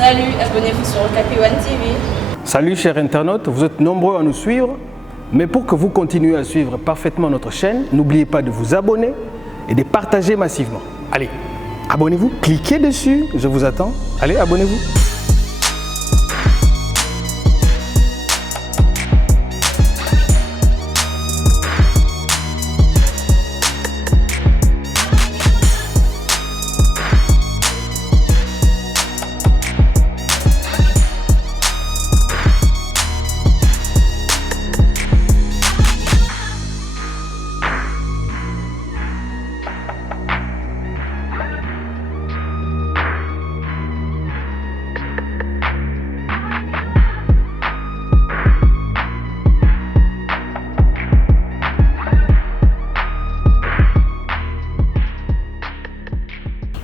Salut, abonnez-vous sur Okapi One TV. Salut chers internautes, vous êtes nombreux à nous suivre, mais pour que vous continuiez à suivre parfaitement notre chaîne, n'oubliez pas de vous abonner et de partager massivement. Allez, abonnez-vous, cliquez dessus, je vous attends. Allez, abonnez-vous.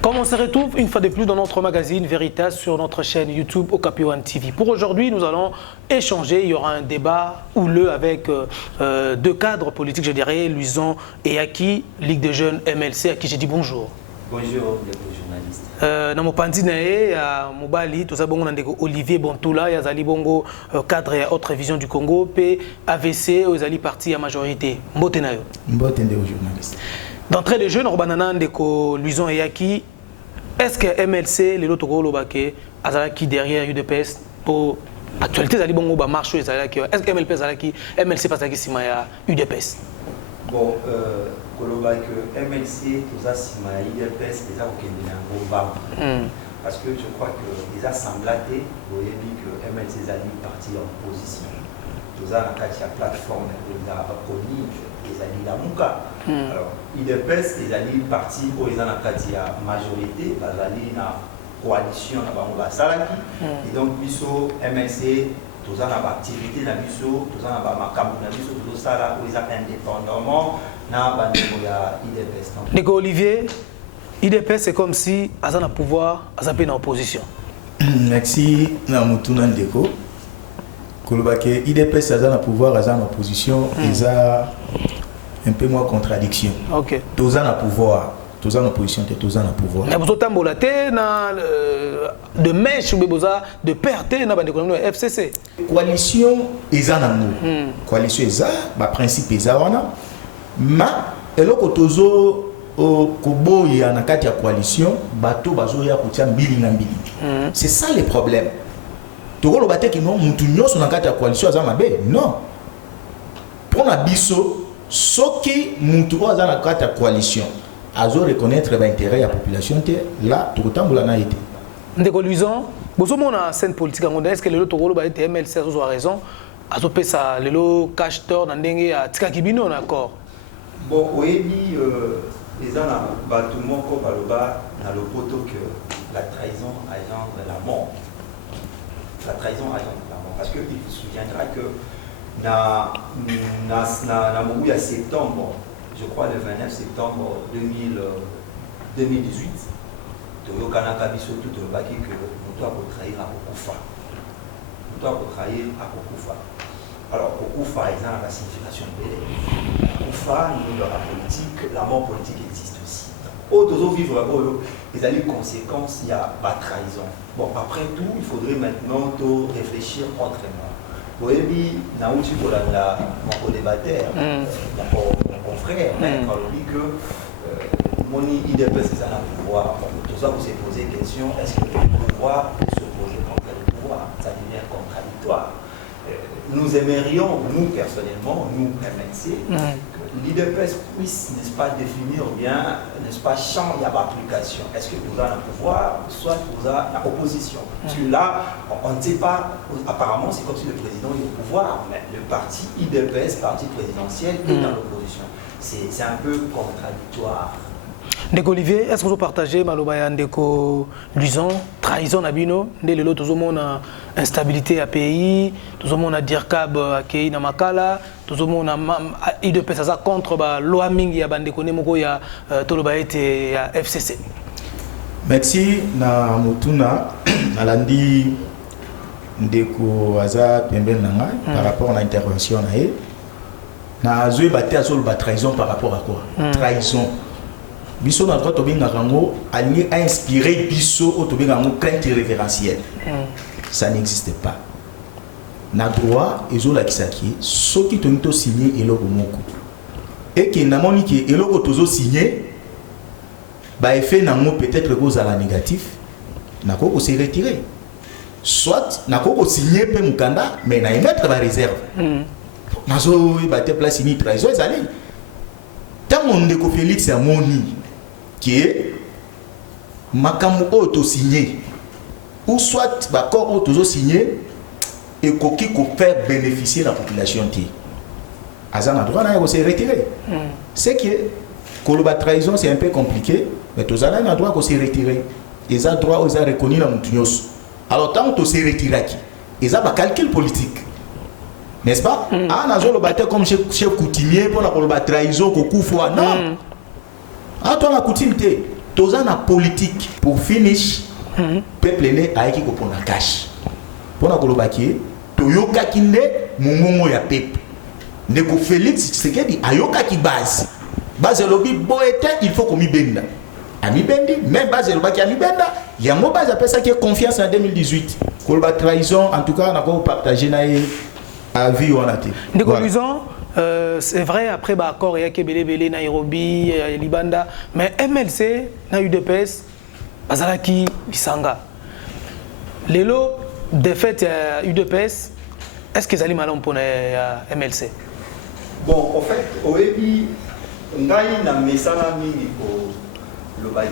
Comme on se retrouve une fois de plus dans notre magazine Veritas sur notre chaîne YouTube Okapi One TV. Pour aujourd'hui, nous allons échanger. Il y aura un débat houleux avec deux cadres politiques, je dirais, Luison et Aki, Ligue des jeunes MLC, à qui j'ai dit bonjour. Bonjour, les journalistes. Dans mon pandi nae à Mobali, tout ça bon on Olivier Bontoula, ya zali bongo cadre et autre vision du Congo, P AVC aux ali parti à majorité. Mbote nayo. Mbote ndeko journaliste. D'entrée de jeunes, Robanana ndeko Luison et Aki. Est-ce que MLC, les autres Lobake, Azalaki derrière UDPS pour actualité Zali Bongo ba marche Azalaki. Est-ce que MLC passe à Simaya UDPS? Bon, Kolobake MLC tout ça Simaya UDPS déjà au Kenya au bas. Parce que je crois que les assemblatés, vous voyez bien que MLC Zali parti en position. Tout ça dans la plateforme de la Koni, les alliés la Mouka. Alors, UDPS, les alliés partis pour les la majorité, les alliés la coalition la Salaki. Et donc, Bisso, MLC, tout ça dans l'activité, Bisso, tout ça dans Makamou, Bisso, tout ça là, où ils sont indépendamment, dans UDPS. Nico Olivier, UDPS c'est comme si Azan a pouvoir, Azan est en opposition. Merci, Namoutounan Ndeko. Kolobake, IDPS a un pouvoir, a une opposition, ils ont un peu moins contradiction. Ok. Tous ont un pouvoir, tous en opposition, tous ont un pouvoir. Mais vous avez tambolaté de mèche ou de perte dans le FCC. Coalition, ils ont un nous. Coalition, ils ont, principe, ils ont un. Mais, et là, quand ils ont Kobo, il y a une coalition, bateau, bazo, il y a un billing. C'est ça le problème. Toko lo bate ki non mutu nyonso na kati ya coalition aza mabe non pour na biso soki mutu aza na kati ya coalition azo reconnaître ba intérêt ya population te là tokotambola na été ndeko Luison bozo mona scène politique ngonda est-ce que le toko lo ba MLC azo a raison azo pesa lelo cacheteur na ndenge ya tika kibino na accord bon oyebi eza na bato moko baloba na lopoto que la trahison engendre la mort. La trahison engendre la mort. Parce qu'il se souviendra que dans il y a septembre, je crois le 29 septembre 2018, Toyo Kanaka biso tout le baki que nous doit trahir à Okufa. Nous doit trahir à Okufa. Alors Okufa exemple la signification de Okufa, nous dans la politique, la mort politique existe aussi. Autres vivre les années conséquences, il y a pas trahison. Bon, après tout, il faudrait maintenant réfléchir autrement. Vous voyez, Naouti Kolanda, mon co-débatteur, mon confrère, quand on dit que mon IDPS, c'est un pouvoir. Tout ça, vous s'est posé la question, est-ce que le pouvoir peut s'opposer contre le pouvoir? Ça devient contradictoire. Nous aimerions, nous personnellement, nous MNC, que l'IDPS puisse, n'est-ce pas, définir bien, n'est-ce pas, champ d'application. Est-ce que vous avez un pouvoir, soit vous avez l'opposition? Parce que là, on ne sait pas, apparemment, c'est comme si le président est au pouvoir, mais le parti IDPS, parti présidentiel, est dans l'opposition. C'est un peu contradictoire. Ndeko Olivier, est-ce que vous partagez Malobaya Ndeko Luison, trahison Nabino, Ndelo, tout le monde a instabilité à pays, tout le monde a Dirkab à Kei Namakala, tout le monde a IDPS contre loi Mingi à Bandeko Nemoko ya Tolobaete et FCC. Merci na Mutuna, Nalandi Ndeko Aza Pemben Nanga par rapport à l'intervention. Na Zoé Baté a la trahison par rapport à quoi? Trahison. biso na droit tobenga rango aligné à inspirer biso au tobenga rango crainte irrévérentielle. Ça n'existe pas. Na droit ezola kisaki soki tonito signer eloko moko. Et que namoni ki eloko tozo signer ba effet nango peut-être cause à la négatif nako ko se retirer. Soit nako ko signer pe mukanda mais na émettre ba réserve. Nazo ba te place ni trahison ezali. Tant on ndeko Félix amoni qui est makambo auto signé ou soit d'accord auto signé et qui peut faire bénéficier la population ti azana droit na ko se retirer c'est que koloba trahison c'est un peu compliqué mais tous ala na droit ko se retirer et ça droit aux reconnu na mutunyos alors tant to se retirer qui et ça ba calcul politique n'est-ce pas ah na zo le battre comme chef coutumier pour la koloba trahison ko kufwa non ah toi la coutumeté toza na politique pour finish peuple né aiki ko pona cash pona koloba ki toyoka kinde mongongo ya peuple ndeko Félix Tshisekedi ayoka ki base lobi boete il faut qu'on mi benda ami bendi même base lobi ami benda yango base appelle ça qui est confiance en 2018 koloba trahison en tout cas na ko partager na avis on a été ndeko Luison c'est vrai après bah accord ya kebele Nairobi Libanda mais MLC na UDPS bazalaki bisanga lelo défaite UDPS est-ce que zali malom pour MLC bon en fait oyebi ngai na mesana mingi ko le bac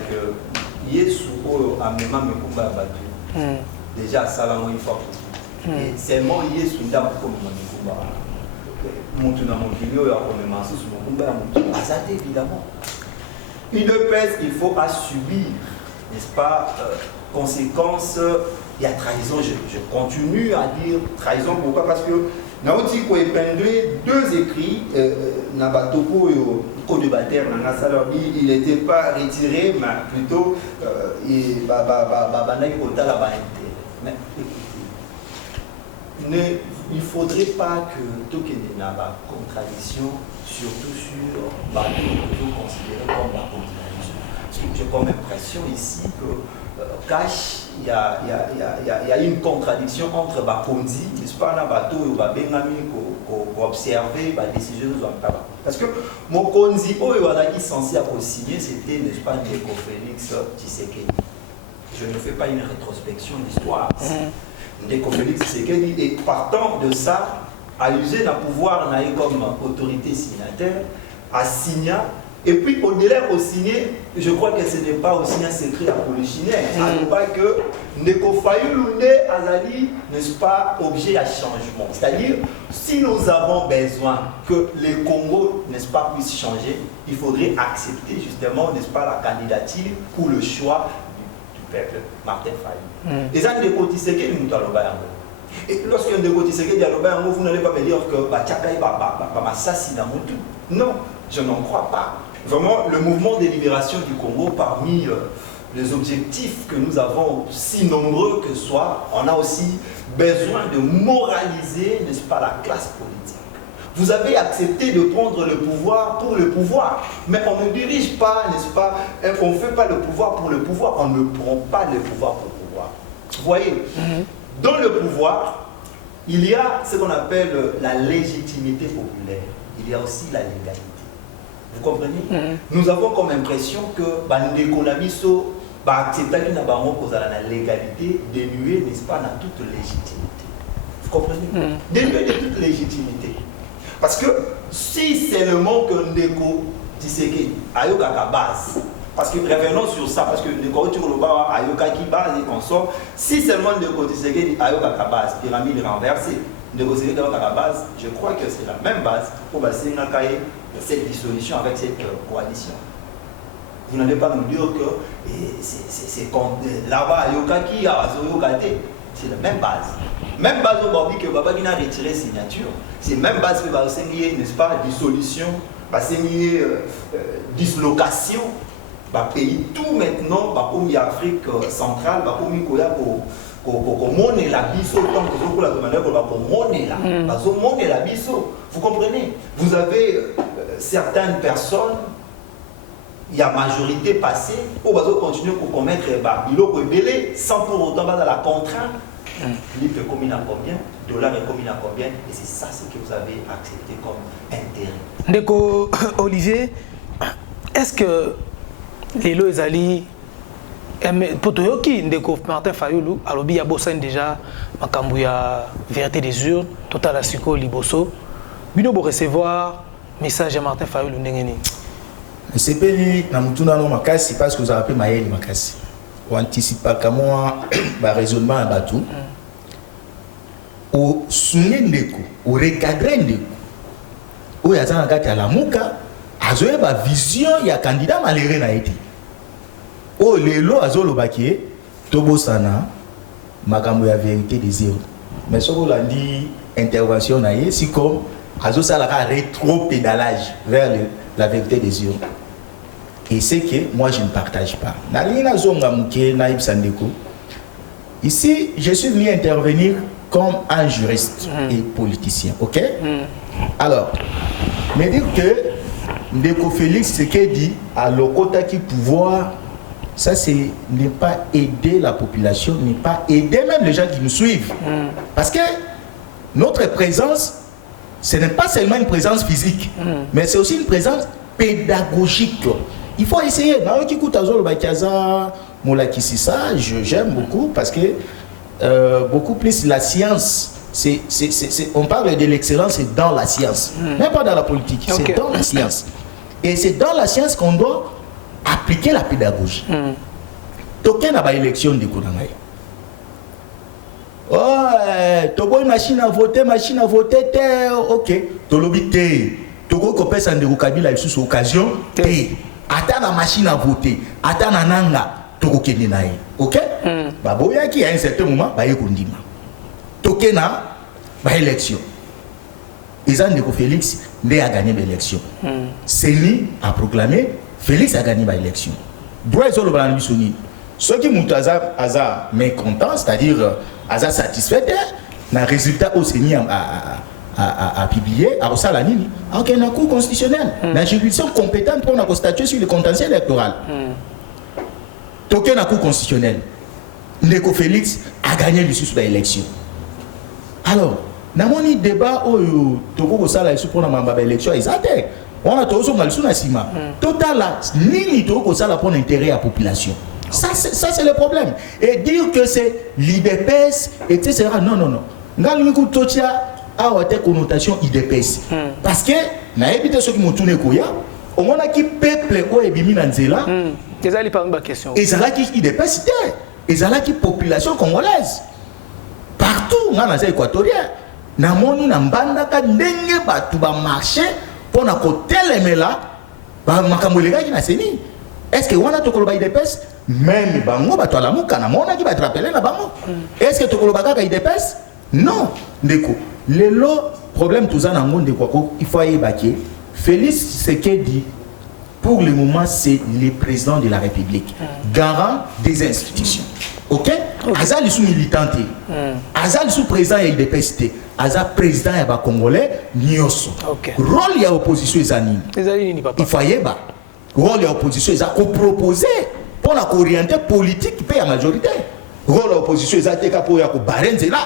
yesu oyo amema mekumba batu déjà sala mo fois et seulement yesu ndam ko mekumba mutu na mokili oyo akomema susu mekumba mutu azate évidemment une pèse il faut à subir n'est-ce pas conséquence il y a trahison je continue à dire trahison pourquoi parce que Naouti ko épinglé deux écrits Nabatoko au débatteur il n'était pas retiré mais plutôt il ne faudrait pas que tout qu'il y ait une contradiction surtout sur bateau que vous considérez comme la contradiction. J'ai comme impression ici que cash il y a une contradiction entre Bakondi, n'est-ce pas, na bateau et Babengami pour observer la décision de Zouantaba. Parce que mon Kondi, qui est censé signer, c'était, n'est-ce pas, Ndeko Félix Tshisekedi. Je ne fais pas une rétrospection d'histoire. Ndeko Félix Tshisekedi, et partant de ça, à user d'un pouvoir comme autorité signataire, à signer. Et puis au-delà au signer, je crois que ce n'est pas aussi un secret à polichinelle. Alors pas que Ndeko Fayulu Azali, n'est-ce pas, objet à changement. C'est-à-dire, si nous avons besoin que les Congo, n'est-ce pas, puissent changer, il faudrait accepter justement, n'est-ce pas, la candidature ou le choix du peuple Martin Fayulu. Et ça, Ndeko Tshisekedi nous allons voir. Et lorsque Ndeko Tshisekedi dit vous n'allez pas me dire que Tchakai va m'assassiner à mon tout. Non, je n'en crois pas. Vraiment, le mouvement de libération du Congo, parmi les objectifs que nous avons, si nombreux que ce soit, on a aussi besoin de moraliser, n'est-ce pas, la classe politique. Vous avez accepté de prendre le pouvoir pour le pouvoir, mais on ne dirige pas, n'est-ce pas, on ne fait pas le pouvoir pour le pouvoir, on ne prend pas le pouvoir pour le pouvoir. Vous voyez, dans le pouvoir, il y a ce qu'on appelle la légitimité populaire, il y a aussi la légalité. Vous comprenez? Nous avons comme impression que Bandeko Nabiso accepter la légalité dénuée, n'est-ce pas, dans toute légitimité. Vous comprenez? Dénuée de toute légitimité. Parce que si c'est le mot que Ndeko Tshisekedi Ayoka base, parce que revenons sur ça, parce que Ndeko Tshisekedi Ayoka qui base et consort, si seulement Ndeko Tshisekedi Ayoka base, pyramide renversée, Ndeko Tshisekedi Ayoka base, je crois que c'est la même base pour Basenakaye cette dissolution avec cette coalition. Vous n'allez pas nous dire que c'est là-bas, c'est la même base. Même base au Babi que Baba qui a retiré signature. C'est la même base que Baba n'est-ce pas, dissolution, dislocation, pays tout maintenant, comme l'Afrique centrale, comme vous comprenez? Vous avez certaines personnes, il y a majorité passée, on va continuer pour commettre biloko ebele sans pour autant dans la contrainte. Philippe est commis à combien, dollar est commis à combien, et c'est ça ce que vous avez accepté comme intérêt. Ndeko Olivier, est-ce que les lois ezali Potoyoki Ndeko Martin Fayulu alobi ya bossa déjà makambu ya vérité des urnes total asiko liboso bino bo recevoir message à Martin Fayulu ndengeni. C'est peli na mutuna no makasi parce que vous avez appelé Mayeli makasi. On anticipe pas comme raisonnement à batou. Au souvenir ndeko, au recadrer ndeko. Au yazana kati ya lamuka, azoye ba vision ya candidat malheureux na été. Au lelo azolo bakie, tobo sana, makambo ya vérité des urnes. Mais ce qu'on a dit intervention na ye, si comme azo salaka rétro-pédalage vers la vérité des urnes. Et c'est que moi je ne partage pas. Ici, je suis venu intervenir comme un juriste et politicien, ok? Alors, me dire que Ndeko Félix, ce qu'il dit à l'Okota qui pouvoir, ça c'est ne pas aider la population, ne pas aider même les gens qui nous suivent. Parce que notre présence, ce n'est pas seulement une présence physique, mais c'est aussi une présence pédagogique. Il faut essayer. J'aime beaucoup parce que beaucoup plus la science, on parle de l'excellence dans la science, même pas dans la politique, c'est dans la science. Et c'est dans la science qu'on doit appliquer la pédagogie. Toké n'a pas élection de Kounangaï. Oh, tobo une machine à voter, ok. Tolobité, Togo Kopé Sandero Kabila a eu sous occasion. Attends la machine à voter, attends la nanga, Togo Kenenaï. Ok? Baboya qui à un certain moment, Baye Kondima. Tokena, Baye élection. Ils ont Félix, Né a gagné l'élection. Séni a proclamé, Félix a gagné l'élection. Droit sur le blanc du ceux qui montent à mécontents, c'est-à-dire à satisfait, le résultat au Séni a publié, à Osalanini, à un cours constitutionnel, la juridiction compétente pour la statuer sur le contentieux électoral. Token a cours constitutionnel. Ndeko Félix a gagné l'élection. Alors, dans mon débat où Togo Sala pour l'élection, on a tous le Sima. Total, ni Togo Sala pour l'intérêt à la population. Ça, c'est le problème. Et dire que c'est l'IDPS, etc. Non, non, non. Ngalimikou Totia a une connotation IDPS. Parce que, na évité ceux qui m'ont tourné Koya, au moins qui peuple ou ebimi nanzela. Ils allaient pas une question. Ils allaient qui IDPS, ils allaient qui population congolaise. Partout, dans les équatoriens, na moni na mbanda ka ndenge batu ba marché pour na côté les là, ba makambo les gars qui na seni. Est-ce que on a tokolo ba IDPS même bango ba to la muka na mona qui va te rappeler na bango. Est-ce que tokolo ba ka IDPS? Non, ndeko. Le problème tout ça na monde ndeko il faut y baquer. Félix Tshisekedi pour le moment c'est le président de la République, garant des institutions. Ok? Azal sous militanté. Azal sous président et IDPS. Azal président et ba congolais nyoso. Rôle ya opposition ezani. Il faut y ba. Rôle ya opposition ezali ko proposer pour la orienter politique pe ya majorité. Rôle ya opposition ezali ka pour ya ko barenze là.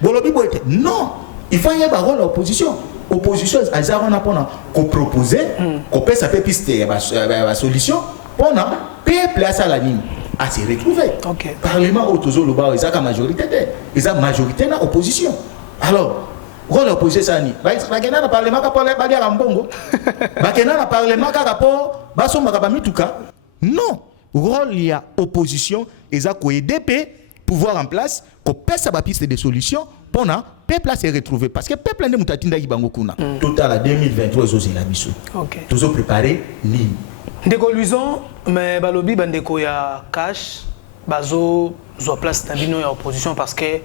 Bolobi boete. Non, il faut y ba rôle ya opposition. Opposition azal on a pour ko proposer ko pesa pe piste ya solution pour na peuple à sa la ligne. À se retrouver. Parlement autour de l'Oba, ils ont la majorité. Ils ont la majorité dans l'opposition. Alors, rôle de l'opposition, c'est ni. Bakena na parlement ka parler balia rambongo. Bakena na parlement ka rapport baso makabami tuka. Non, rôle il y a opposition, ils ont ko aider pouvoir en place, ko pesa ba piste de solution pour na peuple à se retrouver parce que peuple ndé mutatinda yibango kuna. Total à 2023 ils ont la biso. Toujours préparé ligne. Ndeko Luison, mais balobi bandeko ya cash, bazo zo place nabino ya opposition parce que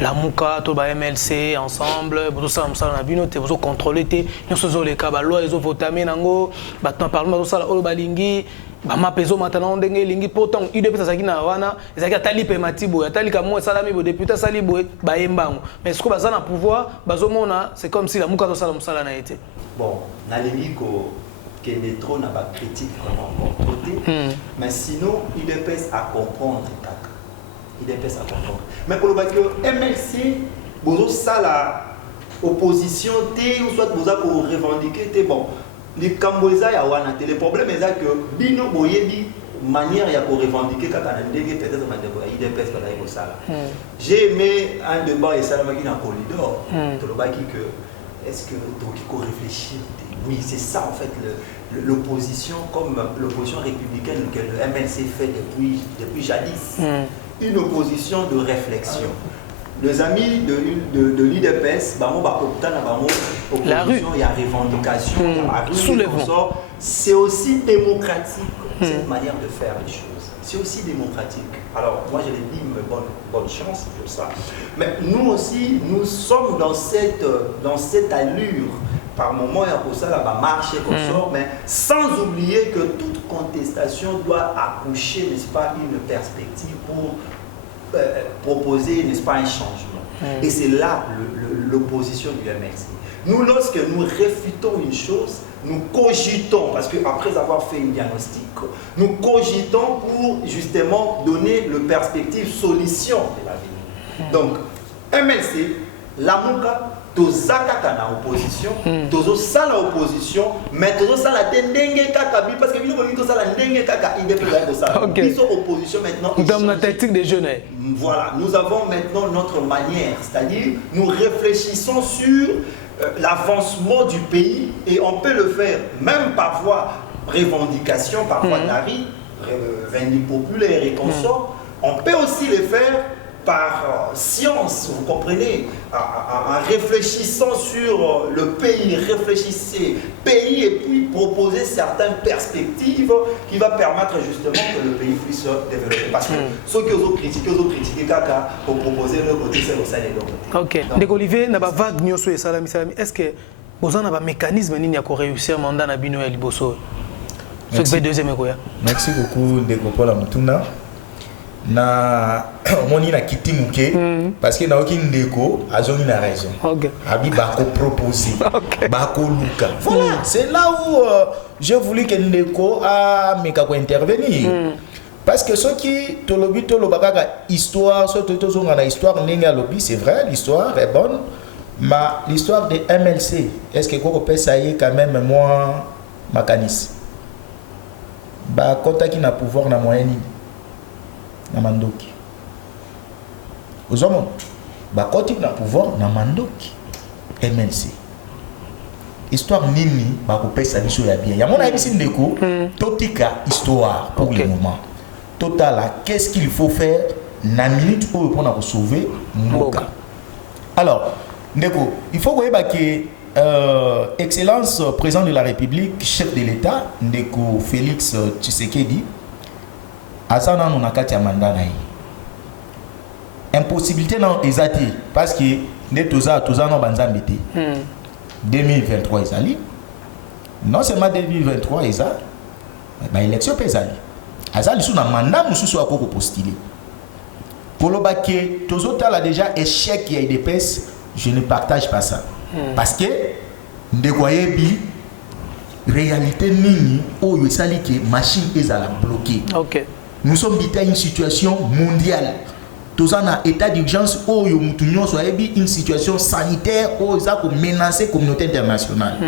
la Mouka, to ba MLC ensemble, bozo sala msala nabino te bozo contrôler te, nyonso zo leka ba loi ezo voter nango, ba ton parlement bozo sala olo balingi, ba mapezo matana ndenge lingi pourtant UDP ça na wana, ezaki atali pe matibo, atali ka mo salami bo député sali bo ba yembango. Mais ce que baza na pouvoir, bazo mona, c'est comme si la Mouka to sala msala na été. Bon, na lingi ko qu'il est trop dans la critique vraiment côté. Mais sinon, il dépêche à comprendre. Il dépêche à comprendre. Mais pour le bac MLC, vous ça la opposition, ou soit vous pour revendiquer, bon, les Cambodgiens, le problème est que Bino Boyebi, manière pour revendiquer peut-être il dépêche pour ça. J'ai aimé un débat et ça m'a dit dans le corridor. Est-ce que donc il faut réfléchir? Oui, c'est ça en fait l'opposition, comme l'opposition républicaine que le MLC fait depuis jadis. Une opposition de réflexion. Les amis de l'IDPS, la rue, il y a revendication, il y a la rue, c'est aussi démocratique cette manière de faire les choses. C'est aussi démocratique. Alors, moi je l'ai dit, mais bonne chance pour ça. Mais nous aussi, nous sommes dans cette allure. Par moment, il y a pour ça, là, marcher comme ça, mais sans oublier que toute contestation doit accoucher, n'est-ce pas, une perspective pour proposer, n'est-ce pas, un changement. Et c'est là l'opposition du MLC. Nous, lorsque nous réfutons une chose, nous cogitons, parce qu'après avoir fait un diagnostic, nous cogitons pour justement donner le perspective solution de l'avenir. Donc, MLC, la Mouka, tozaka na opposition, tozo sala opposition, mais tozo sala ndenge kaka bi parce que bino boni to sala ndenge kaka indépendant de ça. Ils sont opposition maintenant. Dans la tactique des jeunes. Voilà, nous avons maintenant notre manière, c'est-à-dire nous réfléchissons sur l'avancement du pays et on peut le faire même par voie revendication, par voie d'arrêt, revendication populaire et consorts. On peut aussi le faire par science, vous comprenez, en réfléchissant sur le pays, réfléchissez pays et puis proposer certaines perspectives qui va permettre justement que le pays puisse se développer. Parce que ceux qui ont critiqué Kaka pour proposer leur côté, c'est le salaire de leur côté. Ok. Donc Olivier, n'a pas vague nyoso et salami. Est-ce que vous avez un mécanisme ni pour réussir mandat na bino ya liboso? Ce que deuxième écoya. Merci beaucoup Ndeko Paul Mutuna. Na moni na kitimuke parce que na aucun ndeko azongi na raison. Abi bako proposer, bako luka. Voilà, c'est là où j'ai voulu que ndeko a meka ko intervenir. Parce que ceux qui tolobi tolobaka histoire, ceux qui tozonga na histoire ndenge alobi, c'est vrai, l'histoire est bonne, mais l'histoire de MLC, est-ce que koko peut ça y quand même moi makanis. Ba kota qui na pouvoir na moyen na mandoki. Aux hommes, bakoti na pouvoir na mandoki. MLC. Histoire nini bakopé sa biso ya bien. Ya mona ebisi ndeko totika histoire pour le moment. Total, qu'est-ce qu'il faut faire na minute pour répondre à sauver Mboka. Alors, ndeko, il faut que Excellence président de la République, chef de l'État, ndeko Félix Tshisekedi Asana non nakati ya mandat na ye. Impossibilité non ezati parce que ne toza no banzambe te. 2023 ezali. Non seulement 2023 eza ba élection pe ezali. Azali sous na mandat mususu akoko postuler. Koloba ke tozota la déjà échec ya IDPS, je ne partage pas ça. Parce que ndeko yebi réalité nini oyo esali ke machine ezala bloquée. OK. Nous sommes dans une situation mondiale. Tous en a état d'urgence où nous sommes une situation sanitaire où ils ont menacé la communauté internationale.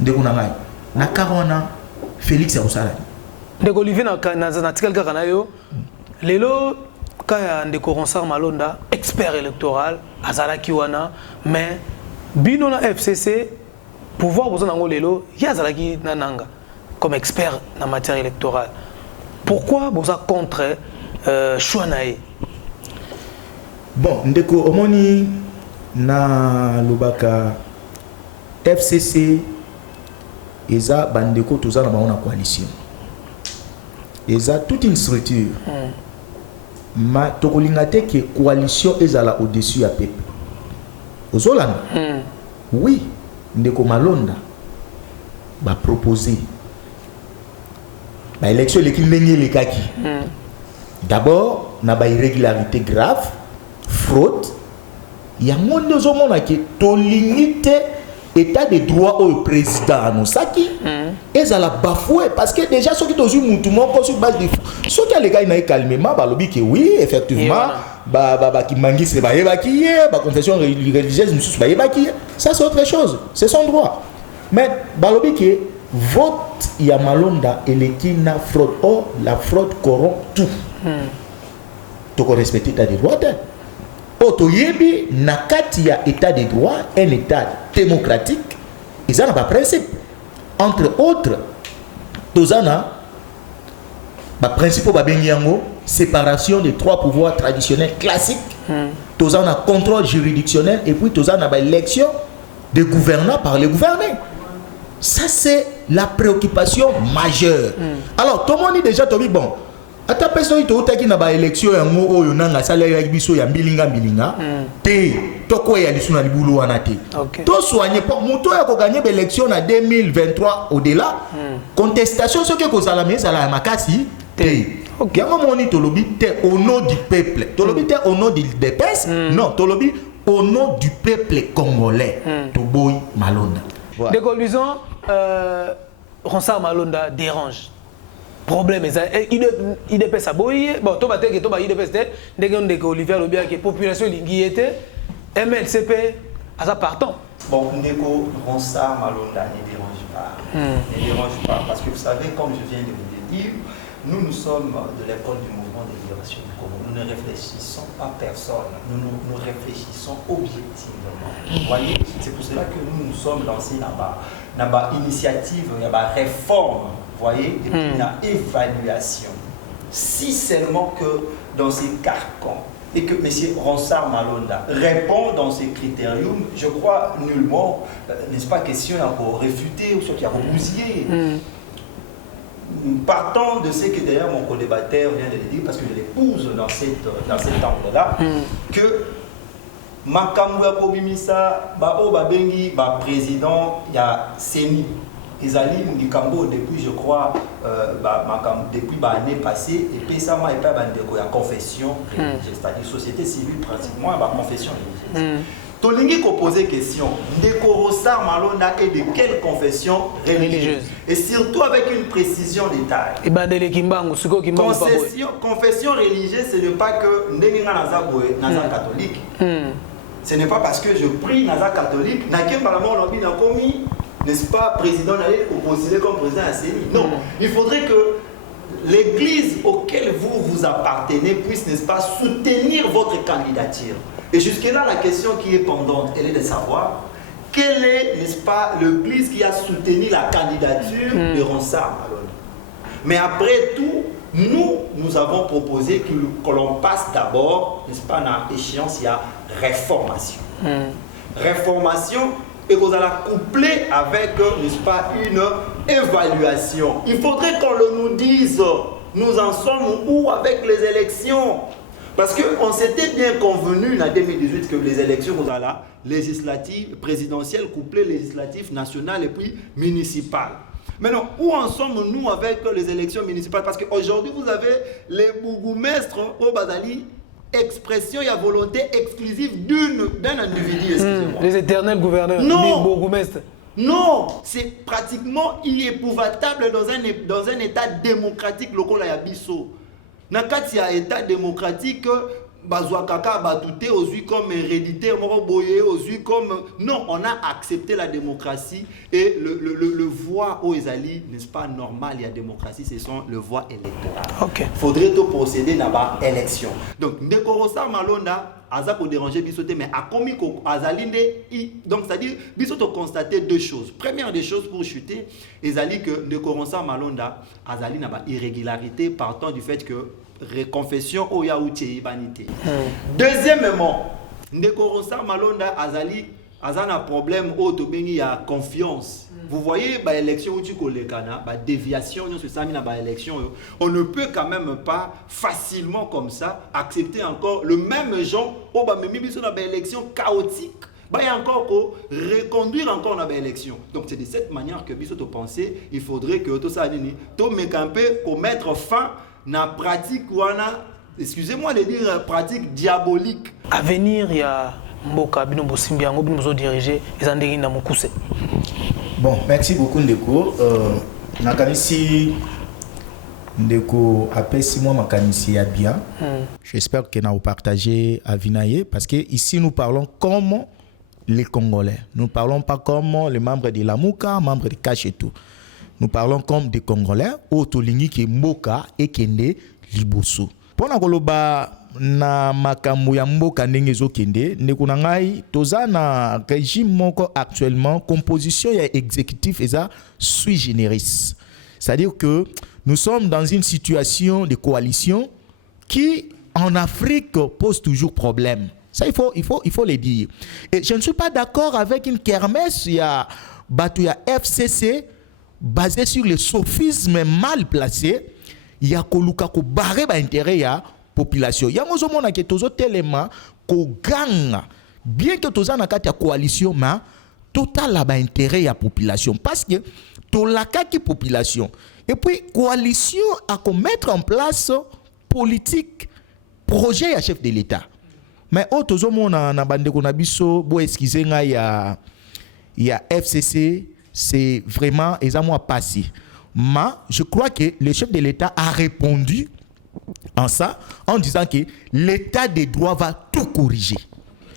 De Gounamai. Na Karona, Félix Roussala. De Olivier na article Kakanayo, Lelo Kaya Ndeko Ronsar Malonda, expert électoral, Azala Kiwana, mais Bino na FCC, pouvoir besoin d'ango Lelo, Yazalaki Nananga, comme expert en matière électorale. Pourquoi vous êtes contre Chouanae? Bon, ndeko omoni na lobaka FCC eza bandeko toza na bango na coalition. Eza toute une structure. Ma tokolinga te que coalition ezala au-dessus ya peuple. Ozolana? Oui, ndeko Malonda ba proposer ba élection l'équipe ndenge les kaki. D'abord, na ba irrégularité grave, fraude. Il y a monde ozomona ke tolingite état de droit au président anosaki ezala bafoué parce que déjà ceux qui ont eu moutumoko sur base de ceux qui a les gars ils calmement balobi que oui effectivement qui mangise ba yebaki ba confession religieuse mususu ba yebaki ça c'est autre chose c'est son droit mais balobi que vote ya Malonda elekina fraude or la fraude corrompt tout tu respecter l'état de droit Otoyebi nakati ya état de droit, un état démocratique, ils ont un principe. Entre autres, tozana ba principe ba bengiango séparation des trois pouvoirs traditionnels classiques. Tozana contrôle juridictionnel et puis tozana ba élection des gouvernants par les gouvernés. Ça c'est la préoccupation majeure. Alors tout le monde dit déjà Tobi bon ata personne to utaki na ba élection ya ngo oyo nanga salaire ya biso ya mbilinga te toko ya lisuna libulu wana te to soigner pour moto ya ko gagner ba élection na 2023 au-delà contestation ce que ko sala mais sala ya makasi te yango moni to lobi te au nom du peuple to lobi te au nom des pèses non to lobi au nom du peuple congolais to boy Malonda de conclusion Ronsard Malonda dérange problème il est ça boye bon to baté que to ba il est peut-être de Olivier Lobia que population lingi était MLCP à ça partant bon ndeko Ronsard Malonda ne dérange pas parce que vous savez comme je viens de vous le dire nous sommes de l'école du mouvement de libération du Congo nous ne réfléchissons pas personne nous réfléchissons objectivement vous voyez c'est pour cela que nous sommes lancés là-bas initiative là-bas réforme voyez, et puis il y a évaluation. Si seulement que dans ces carcans, et que M. Ronsard Malonda répond dans ces critériums, je crois nullement, n'est-ce pas question à réfuter ou soit à bousiller. Partant de ce que d'ailleurs mon co-débatteur vient de le dire, parce que je l'épouse dans cet angle-là, que Makamou Kobimisa, Babengi, président, il y a Séni. Ezali Nikambo depuis je crois depuis l'année passée et puis ça m'a été la confession religieuse c'est-à-dire société civile pratiquement la confession religieuse. Tolingi ko poser question Ndeko Ronsard Malonda est de quelle confession religieuse et surtout avec une précision détail. Et bandele kimbangu siko kimbangu confession religieuse ce n'est pas que ndenga naza catholique. Ce n'est pas parce que je prie naza catholique na kembalama on obi na komi n'est-ce pas, président d'aller opposer comme président à CENI. Non, il faudrait que l'église auquel vous appartenez puisse, n'est-ce pas, soutenir votre candidature. Et jusque-là, la question qui est pendante, elle est de savoir quelle est, n'est-ce pas, l'église qui a soutenu la candidature de Ronsard Malonda. Mais après tout, nous avons proposé que l'on passe d'abord, n'est-ce pas, dans l'échéance, il y a réformation. Réformation. Et vous allez coupler avec, n'est-ce pas, une évaluation. Il faudrait qu'on nous dise, nous en sommes où avec les élections. Parce qu'on s'était bien convenu en 2018 que les élections, vous allez législatives, présidentielles, couplées législatives, nationales et puis municipales. Maintenant, où en sommes-nous avec les élections municipales? Parce qu'aujourd'hui, vous avez les bourgmestres au Bazali. Expression et à volonté exclusive d'un individu, excusez-moi. Les éternels gouverneurs, non, bourgmestres. Non, c'est pratiquement inépouvantable dans un état démocratique local à Yabiso. Dans un état démocratique, Bazouakaka Batouté aux yeux comme héréditaire, Moroboye aux yeux comme... Non, on a accepté la démocratie et le voie aux Ezali, n'est-ce pas, normal, il y a démocratie, ce sont le voie électorale. Ok. Faudrait tout procéder dans l'élection. Donc, Ndeko Ronsard Malonda, Aza pour déranger Bissoté, mais à combien Azalinde, donc c'est-à-dire, Bissoté a constaté deux choses. Première des choses pour chuter, Ezali que Ndeko Ronsard Malonda, Azali n'a pas irrégularité partant du fait que réconfession au yaouti ibanité. Deuxièmement, Ndeko Ronsard Malonda Azali Azana problème au Tobengi ya confiance. Vous voyez bah élection où tu kolekana, bah déviation nous se sami na bah élection, on ne peut quand même pas facilement comme ça accepter encore le même genre au bah même biso na bah élection chaotique. Bah, il y a encore qu'au reconduire encore la élection. Donc c'est de cette manière que biso to penser, il faudrait que tout ça nini, to mekampe pour mettre fin na pratique wana, excusez-moi de dire pratique diabolique. À venir, il y a mboka bino bosimbi yango bino bozo diriger ezandeki na mokuse. Bon, merci beaucoup Ndeko. Nakanisi Ndeko apesi moi makanisi ya bien. J'espère que nous partagez à Vinaye parce que ici nous parlons comme les Congolais. Nous ne parlons pas comme les membres de la Mouka, membres de Cash et tout. Nous parlons comme des Congolais, Otolingi qui Mboka et Kende Liboso. Pour na na makambo ya mboka ndenge ezokende ndeko na ngai toza na régime moko actuellement composition ya exécutif eza sui generis. C'est-à-dire que nous sommes dans une situation de coalition qui en Afrique pose toujours problème. Ça il faut le dire. Et je ne suis pas d'accord avec une kermesse ya batu ya FCC basée sur le sophisme mal placé ya koluka ko barrer ba intérêt ya population. Yango zo mona ke tozo telema ko ganga bien que toza na kati ya coalition ma total la ba intérêt ya population parce que to la kaki population et puis coalition a ko mettre en place politique projet ya chef de l'État. Mais o tozo mona na bande ko na biso bo excusez nga ya FCC c'est vraiment exactement passé. Mais je crois que le chef de l'État a répondu en ça, en disant que l'état des droits va tout corriger.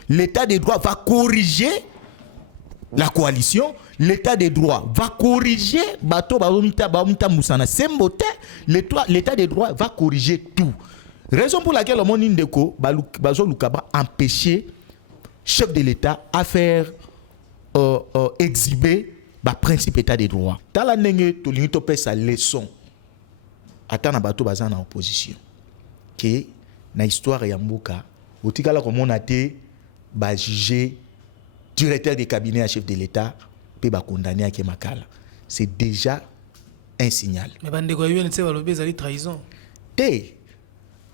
L'état des droits va corriger la coalition. L'état des droits va corriger l'état des droits va corriger tout. Raison pour laquelle le monde Ndeko Bazo Lukaba empêcher chef de l'État à faire exhiber le principe état des droits. Dans la nenge to lingi to pesa leçon. Ata na bato baza na opposition que na histoire ya mboka otikala comme on a été ba juger directeur de cabinet à chef de l'État pe ba condamné à Kemakala. C'est déjà un signal. Mais bande ko yene tse balobe ezali trahison.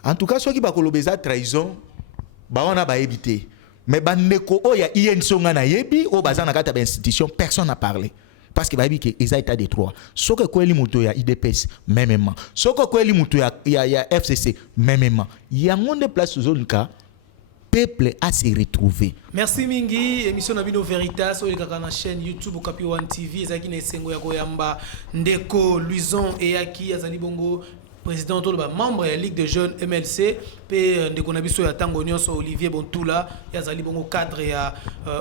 En tout cas ceux qui ba kolobe za trahison ba wana ba éviter. Mais bande ko o ya INSonga na yebi o baza na kata ba institution personne n'a parlé. Parce que baby que ils a état de droit. Ce que quoi li muto ya IDPS mêmement. Ce que quoi li muto ya FCC mêmement. Il y a monde de place zone cas peuple a se retrouver. Merci mingi émission na bino Veritas sur la chaîne YouTube Okapi One TV ezaki na sengo ya koyamba Ndeko Luison et Aki azali bongo président de la membre de la Ligue des jeunes MLC pe ndeko na biso ya tango nyonso Olivier Bontula ya zali bongo cadre ya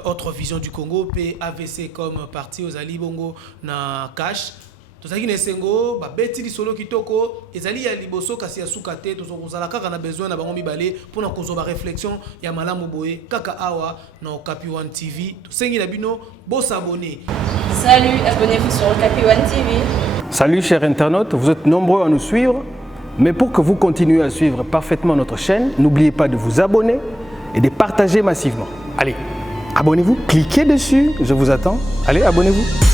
autre vision du Congo pe AVC comme parti ozali bongo na cash tozaki na sengo ba beti solo kitoko ezali ya liboso kasi ya sukate tozozala kaka na besoin na bango mibale pona kozoba réflexion ya malamu boye kaka awa na Okapi One TV tosengi na bino bo s'abonner. Salut, abonnez-vous sur Okapi One TV. Salut chers internautes, vous êtes nombreux à nous suivre, mais pour que vous continuiez à suivre parfaitement notre chaîne, n'oubliez pas de vous abonner et de partager massivement. Allez, abonnez-vous, cliquez dessus, je vous attends. Allez, abonnez-vous.